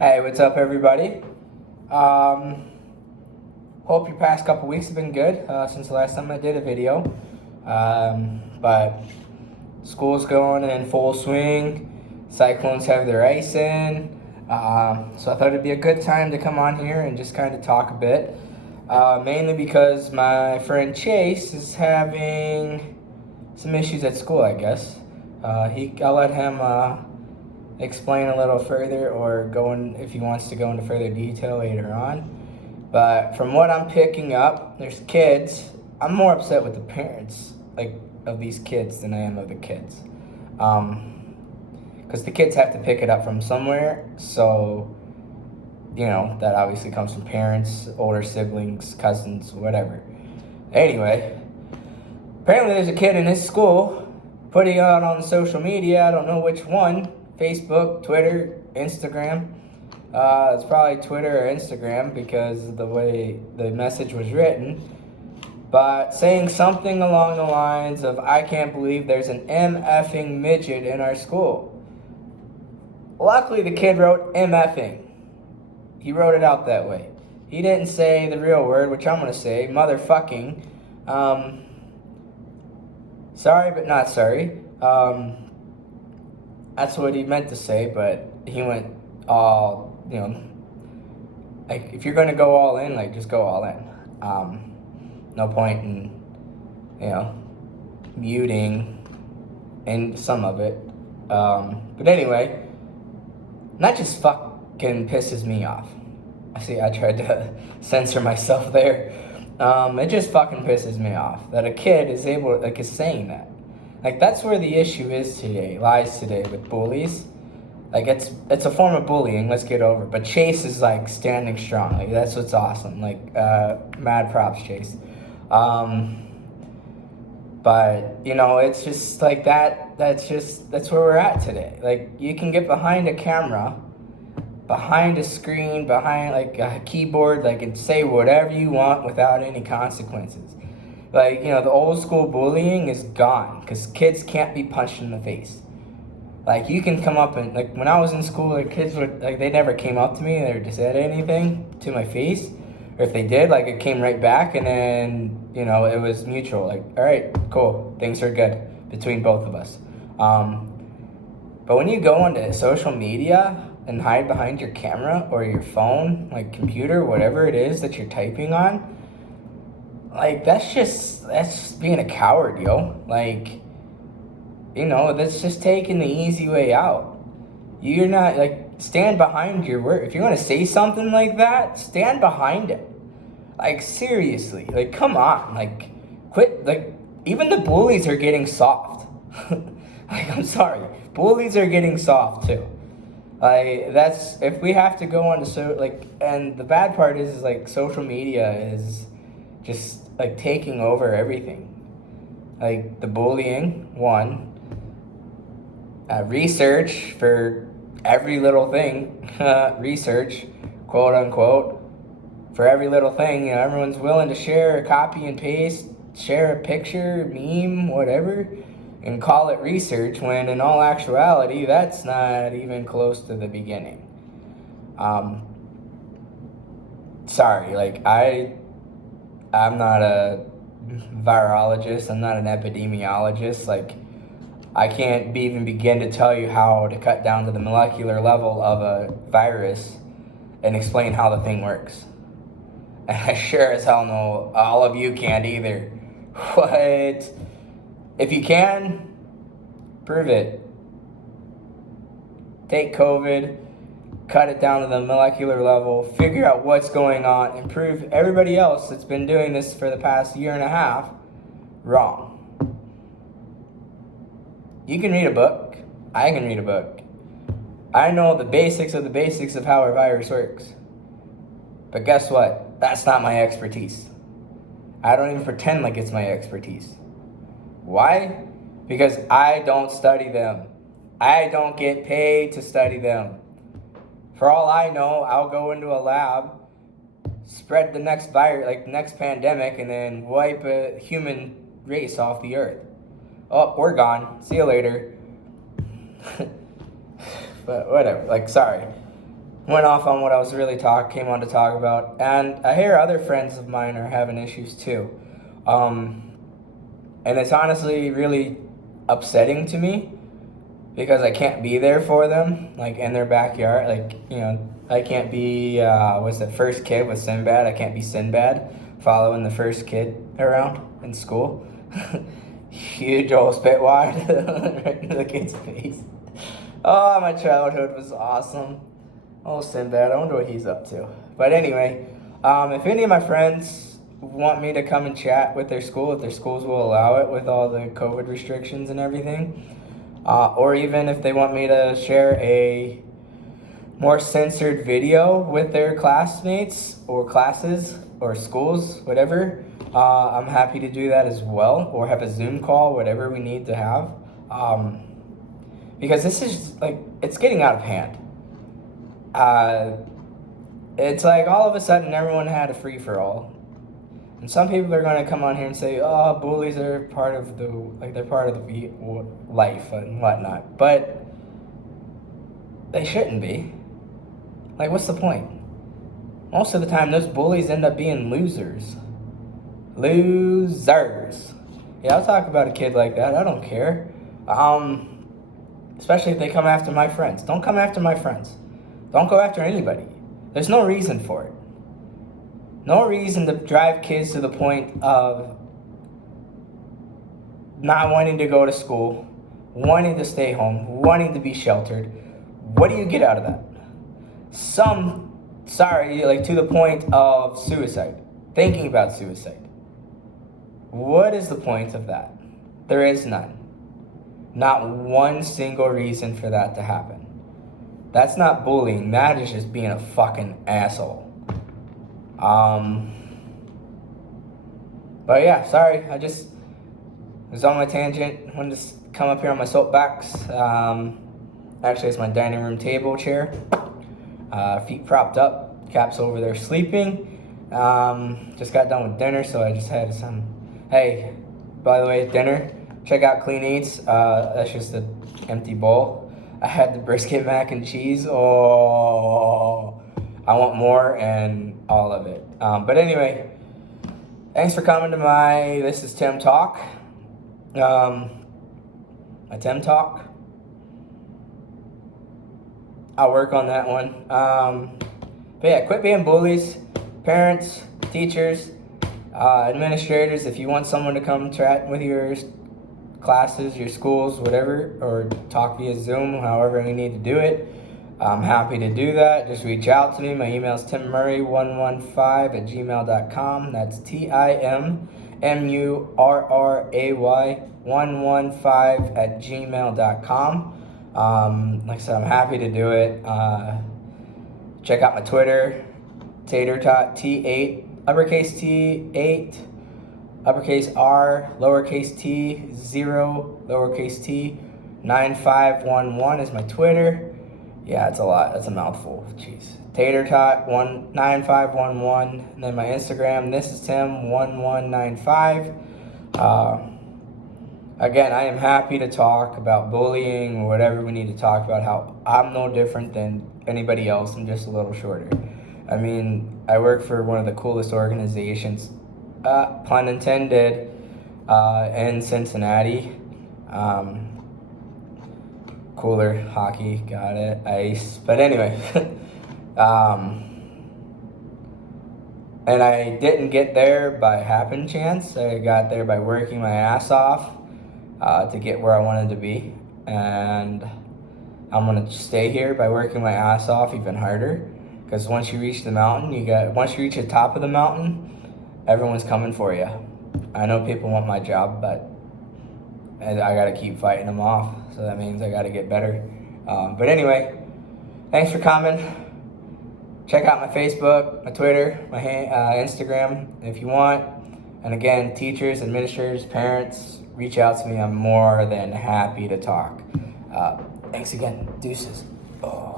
Hey, what's up, everybody? Hope your past couple weeks have been good since the last time I did a video. But school's going in full swing. Cyclones have their ice in. So I thought it'd be a good time to come on here and just kind of talk a bit. Mainly because my friend Chase is having some issues at school, I guess. I'll let him explain a little further, or if he wants to go into further detail later on. But from what I'm picking up, there's kids. I'm more upset with the parents, of these kids than I am of the kids. Because the kids have to pick it up from somewhere, so, that obviously comes from parents, older siblings, cousins, whatever. Anyway, apparently there's a kid in his school putting out on social media, I don't know which one, Facebook, Twitter, Instagram. It's probably Twitter or Instagram because of the way the message was written. But saying something along the lines of, I can't believe there's an MFing midget in our school. Luckily, the kid wrote MFing. He wrote it out that way. He didn't say the real word, which I'm going to say, motherfucking. Sorry, but not sorry. That's what he meant to say, but he went all, if you're going to go all in, just go all in. No point in, muting in some of it. But anyway, that just fucking pisses me off. See, I tried to censor myself there. It just fucking pisses me off that a kid is is saying that. That's where the issue lies today with bullies. It's a form of bullying, let's get over it. But Chase is standing strong. That's what's awesome. Mad props, Chase. But it's just that. That's where we're at today. You can get behind a camera, behind a screen, behind a keyboard, and say whatever you want without any consequences. The old school bullying is gone because kids can't be punched in the face. You can come up and, when I was in school, kids would, they never came up to me or just said anything to my face. Or if they did, it came right back, and then, it was mutual. All right, cool, things are good between both of us. But when you go onto social media and hide behind your camera or your phone, computer, whatever it is that you're typing on, that's being a coward, yo. That's just taking the easy way out. You're not, stand behind your word. If you're going to say something like that, stand behind it. Seriously. Come on. Quit. Even the bullies are getting soft. I'm sorry. Bullies are getting soft, too. If we have to go on to, and the bad part is social media is just, taking over everything. The bullying, one. Research for every little thing. Research, quote unquote, for every little thing. Everyone's willing to share a copy and paste, share a picture, meme, whatever, and call it research, when in all actuality, that's not even close to the beginning. Sorry, I'm not a virologist, I'm not an epidemiologist, I can't even begin to tell you how to cut down to the molecular level of a virus and explain how the thing works. And I sure as hell know all of you can't either. What? If you can, prove it. Take COVID, cut it down to the molecular level, figure out what's going on, and prove everybody else that's been doing this for the past year and a half wrong. You can read a book. I can read a book. I know the basics of how a virus works. But guess what? That's not my expertise. I don't even pretend like it's my expertise. Why? Because I don't study them. I don't get paid to study them. For all I know, I'll go into a lab, spread the next virus, next pandemic, and then wipe a human race off the earth. Oh, we're gone. See you later. But whatever. Sorry. went off on what I was really came on to talk about. And I hear other friends of mine are having issues too. And it's honestly really upsetting to me because I can't be there for them, like in their backyard. Like, you know, I can't be, what's the first kid with Sinbad? I can't be Sinbad following the first kid around in school. Huge old spit wide right into the kid's face. Oh, my childhood was awesome. Oh, Sinbad, I wonder what he's up to. But anyway, if any of my friends want me to come and chat with their school, if their schools will allow it with all the COVID restrictions and everything, or even if they want me to share a more censored video with their classmates or classes or schools, whatever, I'm happy to do that as well, or have a Zoom call, whatever we need to have. Because this is like, it's getting out of hand. It's like all of a sudden everyone had a free-for-all. And some people are going to come on here and say, oh, bullies are part of the, like, they're part of the life and whatnot. But they shouldn't be. Like, what's the point? Most of the time, those bullies end up being losers. Losers. Yeah, I'll talk about a kid like that. I don't care. Especially if they come after my friends. Don't come after my friends. Don't go after anybody. There's no reason for it. No reason to drive kids to the point of not wanting to go to school, wanting to stay home, wanting to be sheltered. What do you get out of that? Like to the point of suicide, thinking about suicide. What is the point of that? There is none. Not one single reason for that to happen. That's not bullying. That is just being a fucking asshole. But yeah, sorry. I just was on my tangent. Wanted to come up here on my soapbox. Actually, it's my dining room table chair. Feet propped up. Cap's over there sleeping. Just got done with dinner, so I just had some. Hey, by the way, dinner. Check out Clean Eats. That's just an empty bowl. I had the brisket mac and cheese. Oh, I want more and all of it. But anyway, thanks for coming to this is Tim Talk. My Tim Talk. I'll work on that one. But yeah, quit being bullies. Parents, teachers, administrators, if you want someone to come chat with your classes, your schools, whatever, or talk via Zoom, however we need to do it, I'm happy to do that. Just reach out to me. My email is timmurray115@gmail.com. That's TIMMURRAY115@gmail.com. Like I said, I'm happy to do it. Check out my Twitter, TaterTot, T8, uppercase T8, uppercase R, lowercase t, 0, lowercase t, 9511 is my Twitter. Yeah, it's a lot. That's a mouthful. Jeez. TaterTot9511. And then my Instagram, this is Tim1195. Again, I am happy to talk about bullying or whatever we need to talk about, how I'm no different than anybody else. I'm just a little shorter. I mean, I work for one of the coolest organizations, pun intended, in Cincinnati. Cooler hockey, got it, ice. But anyway, and I didn't get there by happen chance. I got there by working my ass off to get where I wanted to be, and I'm gonna stay here by working my ass off even harder. Because once you reach the mountain, once you reach the top of the mountain, everyone's coming for you. I know people want my job, but I gotta keep fighting them off. So that means I gotta get better. But anyway, thanks for coming. Check out my Facebook, my Twitter, my Instagram if you want. And again, teachers, administrators, parents, reach out to me. I'm more than happy to talk. Thanks again. Deuces. Oh.